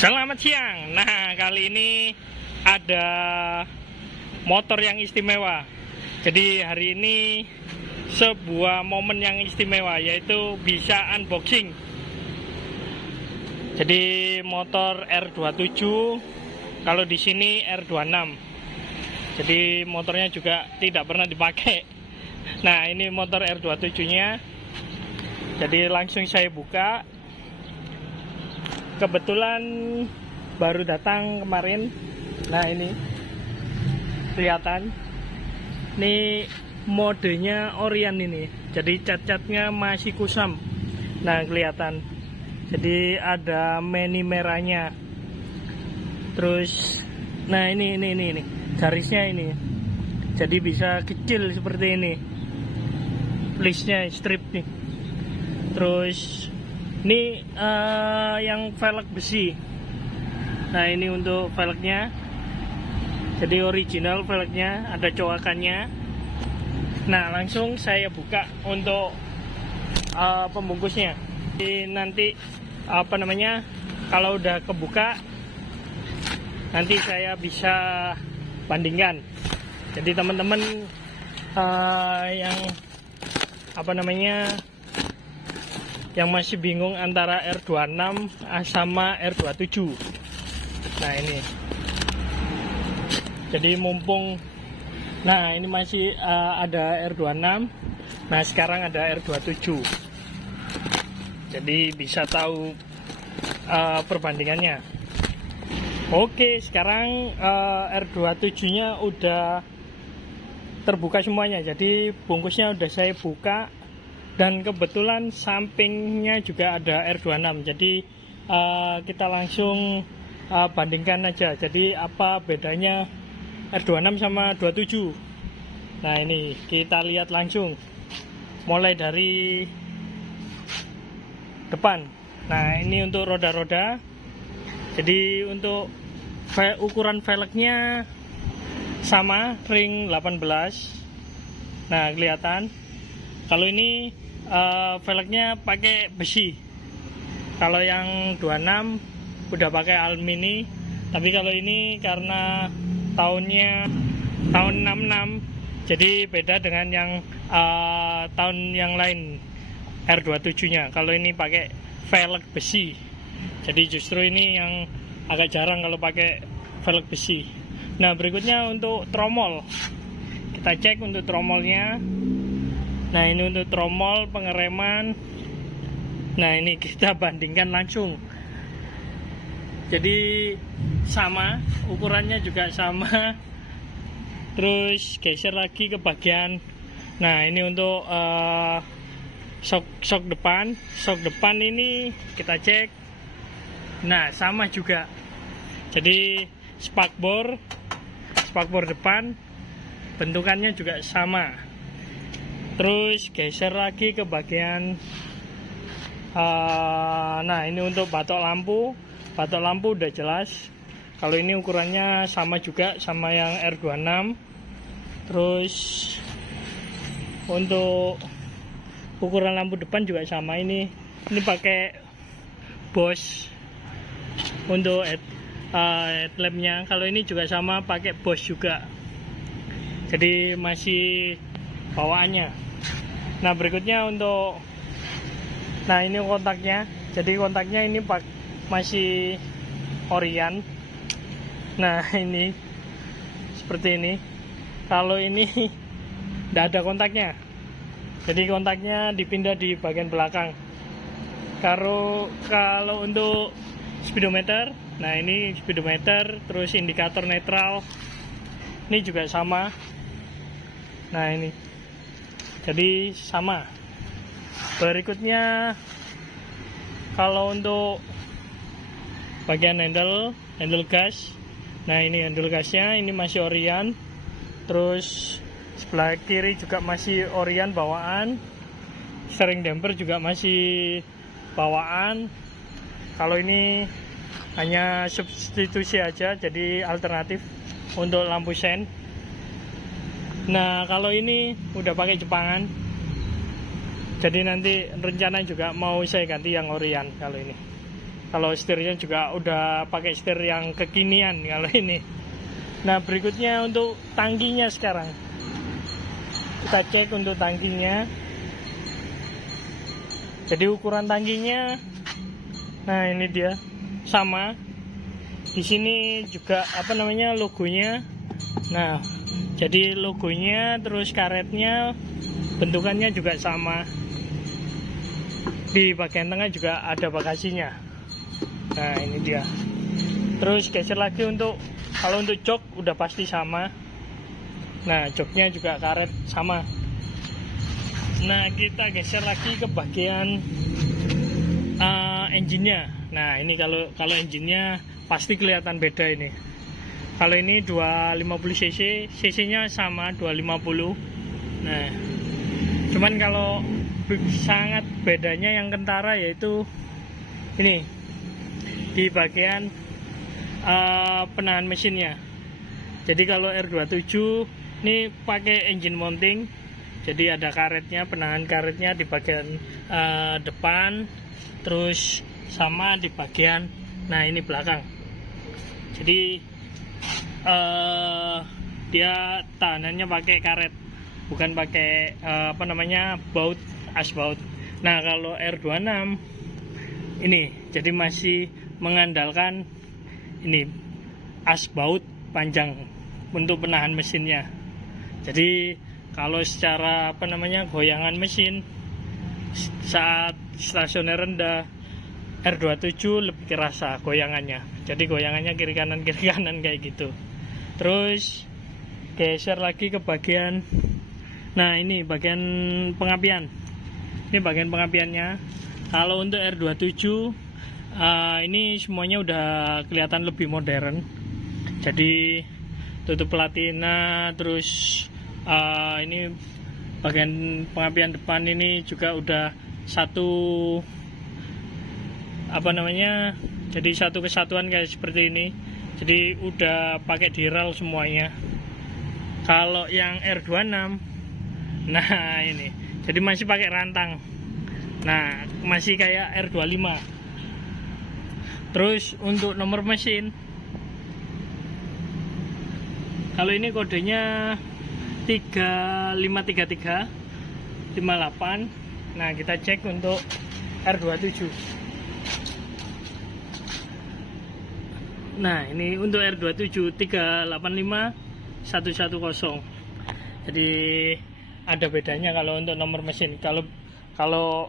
Selamat siang. Nah, kali ini ada motor yang istimewa. Jadi hari ini sebuah momen yang istimewa, yaitu bisa unboxing. Jadi motor R27, kalau di sini R26. Jadi motornya juga tidak pernah dipakai. Nah, ini motor R27-nya. Jadi langsung saya buka. Kebetulan baru datang kemarin. Nah, ini kelihatan. Ini modenya Orion ini. Jadi cat-catnya masih kusam. Nah, kelihatan. Jadi ada meni merahnya. Terus nah ini garisnya ini. Jadi bisa kecil seperti ini. Listnya strip nih. Terus ini yang velg besi. Nah, ini untuk velgnya. Jadi original velgnya, ada coakannya. Nah, langsung saya buka untuk pembungkusnya. Jadi nanti kalau udah kebuka, nanti saya bisa bandingkan. Jadi teman-teman yang yang masih bingung antara R26 sama R27. Nah, ini. Jadi mumpung ini masih ada R26. Nah, sekarang ada R27. Jadi bisa tahu perbandingannya. Oke, sekarang R27-nya udah terbuka semuanya. Jadi bungkusnya udah saya buka. Dan kebetulan sampingnya juga ada R26. Jadi kita langsung bandingkan aja. Jadi apa bedanya R26 sama 27? Nah, ini kita lihat langsung. Mulai dari depan. Nah, ini untuk roda-roda. Jadi untuk ukuran velgnya sama, ring 18. Nah, kelihatan. Kalau ini velgnya pakai besi. Kalau yang 26 udah pakai alumini. Tapi kalau ini karena tahunnya tahun 66, jadi beda dengan yang tahun yang lain R27-nya. Kalau ini pakai velg besi. Jadi justru ini yang agak jarang kalau pakai velg besi. Nah, berikutnya untuk tromol. Kita cek untuk tromolnya. Nah, ini untuk tromol pengereman. Nah, ini kita bandingkan langsung. Jadi sama, ukurannya juga sama. Terus geser lagi ke bagian. Nah, ini untuk shock depan. Shock depan ini kita cek. Nah, sama juga. Jadi spakbor depan bentukannya juga sama. Terus geser lagi ke bagian nah, ini untuk batok lampu. Batok lampu udah jelas. Kalau ini ukurannya sama juga sama yang R26. Terus untuk ukuran lampu depan juga sama. Ini pakai Bosch untuk headlampnya. Kalau ini juga sama, pakai Bosch juga. Jadi masih bawaannya. Nah, berikutnya untuk ini kontaknya. Jadi kontaknya ini masih Orion. Nah, ini seperti ini. Kalau ini tidak ada kontaknya. Jadi kontaknya dipindah di bagian belakang. Kalau untuk speedometer, nah ini speedometer, terus indikator netral. Ini juga sama. Nah, ini. Jadi sama. Berikutnya kalau untuk bagian handle gas. Nah, ini handle gasnya ini masih Orion. Terus sebelah kiri juga masih Orion bawaan. Steering damper juga masih bawaan. Kalau ini hanya substitusi aja, jadi alternatif untuk lampu sen. Nah, kalau ini udah pakai Jepangan. Jadi nanti rencana juga mau saya ganti yang Orion kalau ini. Kalau setirnya juga udah pakai setir yang kekinian kalau ini. Nah, berikutnya untuk tangkinya sekarang. Kita cek untuk tangkinya. Jadi ukuran tangkinya, nah ini dia sama. Di sini juga apa namanya logonya. Nah, jadi logonya terus karetnya bentukannya juga sama. Di bagian tengah juga ada bagasinya. Nah, ini dia. Terus geser lagi untuk kalau untuk jok udah pasti sama. Nah, joknya juga karet sama. Nah, kita geser lagi ke bagian engine-nya. Nah, ini kalau engine-nya pasti kelihatan beda ini. Kalau ini 250 cc, cc-nya sama 250. Nah, cuman kalau sangat bedanya yang kentara yaitu ini di bagian penahan mesinnya. Jadi kalau R27 ini pakai engine mounting, jadi ada karetnya, penahan karetnya di bagian depan, terus sama di bagian, nah ini belakang. Jadi dia tahanannya pakai karet, bukan pakai apa namanya baut, as baut. Nah, kalau R26 ini jadi masih mengandalkan ini as baut panjang untuk penahan mesinnya. Jadi kalau secara apa namanya goyangan mesin saat stasioner rendah, R27 lebih kerasa goyangannya. Jadi goyangannya kiri kanan kayak gitu. Terus geser lagi ke bagian, nah ini bagian pengapian. Ini bagian pengapiannya. Kalau untuk R27 ini semuanya udah kelihatan lebih modern. Jadi tutup platina, terus ini bagian pengapian depan ini juga udah satu apa namanya, jadi satu kesatuan kayak seperti ini. Jadi udah pakai diral semuanya. Kalau yang R26, nah ini jadi masih pakai rantang. Nah, masih kayak R25. Terus untuk nomor mesin, kalau ini kodenya 3533 58. Nah, kita cek untuk R27. Nah, ini untuk R27 385 110. Jadi ada bedanya kalau untuk nomor mesin. Kalau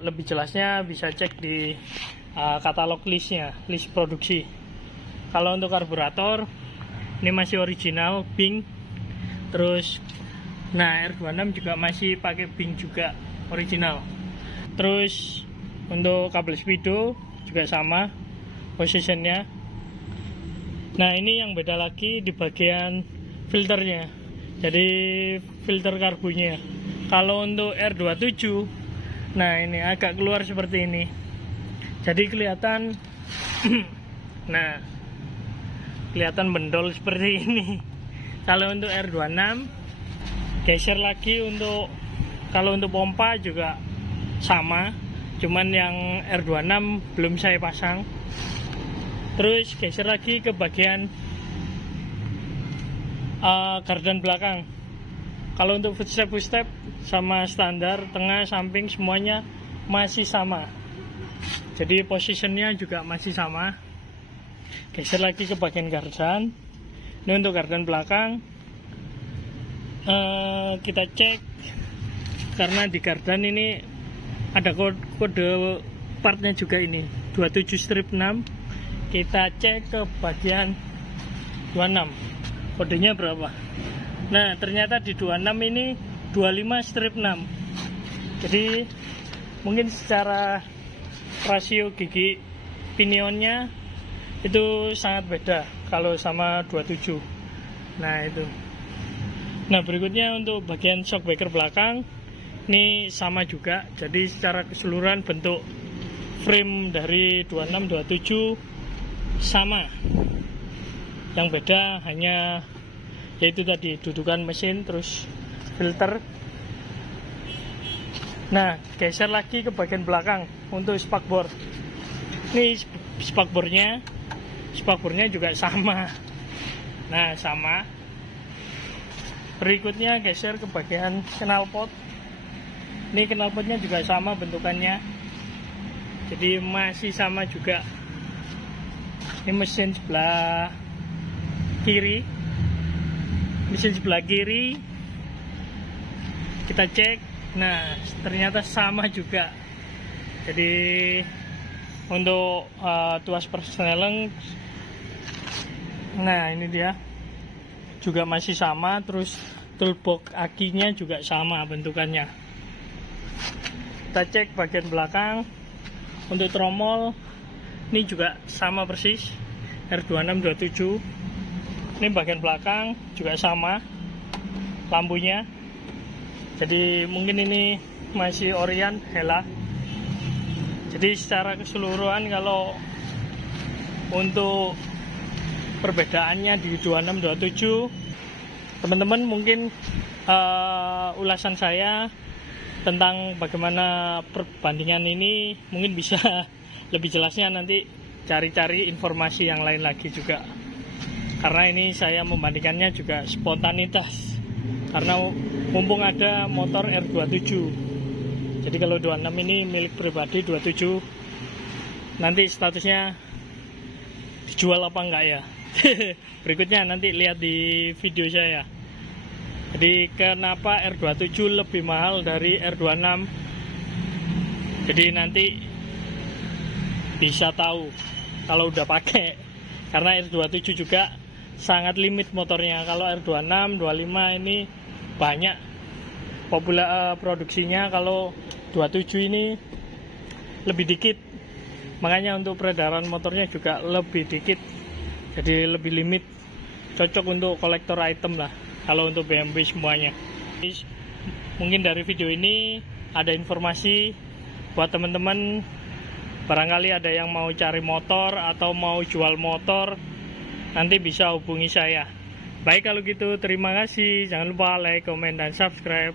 lebih jelasnya bisa cek di katalog listnya, list produksi. Kalau untuk karburator ini masih original Bing. Terus nah, R26 juga masih pakai Bing juga original. Terus untuk kabel speedo juga sama posisinya. Nah, ini yang beda lagi di bagian filternya. Jadi filter karbunya. Kalau untuk R27, nah ini agak keluar seperti ini. Jadi kelihatan nah, kelihatan bendol seperti ini. Kalau untuk R26 geser lagi untuk kalau untuk pompa juga sama. Cuman yang R26 belum saya pasang. Terus geser lagi ke bagian gardan belakang. Kalau untuk footstep sama standar, tengah, samping semuanya masih sama. Jadi positionnya juga masih sama. Geser lagi ke bagian gardan. Ini untuk gardan belakang. Kita cek karena di gardan ini ada kode partnya juga ini 27-6. Kita cek ke bagian 26 kodenya berapa. Nah, ternyata di 26 ini 25-6. Jadi mungkin secara rasio gigi pinionnya itu sangat beda kalau sama 27. Nah, itu. Nah, berikutnya untuk bagian shockbreaker belakang ini sama juga. Jadi secara keseluruhan bentuk frame dari 26 27 sama. Yang beda hanya yaitu tadi dudukan mesin terus filter. Nah, geser lagi ke bagian belakang untuk spakbor. Ini spakbornya juga sama. Nah, sama. Berikutnya geser ke bagian knalpot. Ini knalpotnya juga sama bentukannya, jadi masih sama juga. Ini mesin sebelah kiri, kita cek. Nah, ternyata sama juga. Jadi untuk tuas persneleng, nah ini dia juga masih sama. Terus toolbox akinya juga sama bentukannya. Kita cek bagian belakang. Untuk tromol ini juga sama persis, R2627. Ini bagian belakang juga sama lampunya. Jadi mungkin ini masih Orion Hella. Jadi secara keseluruhan kalau untuk perbedaannya di 2627, teman-teman mungkin ulasan saya tentang bagaimana perbandingan ini mungkin bisa lebih jelasnya nanti cari-cari informasi yang lain lagi juga, karena ini saya membandingkannya juga spontanitas, karena mumpung ada motor R27. Jadi kalau 26 ini milik pribadi, 27 nanti statusnya dijual apa enggak ya. Berikutnya nanti lihat di video saya. Jadi kenapa R27 lebih mahal dari R26? Jadi nanti bisa tahu kalau udah pakai, karena R27 juga sangat limit motornya. Kalau R26, 25 ini banyak produksinya. Kalau 27 ini lebih dikit, makanya untuk peredaran motornya juga lebih dikit, jadi lebih limit. Cocok untuk kolektor item lah kalau untuk BMW semuanya. Mungkin dari video ini ada informasi buat teman-teman, barangkali ada yang mau cari motor atau mau jual motor, nanti bisa hubungi saya. Baik, kalau gitu terima kasih. Jangan lupa like, komen, dan subscribe.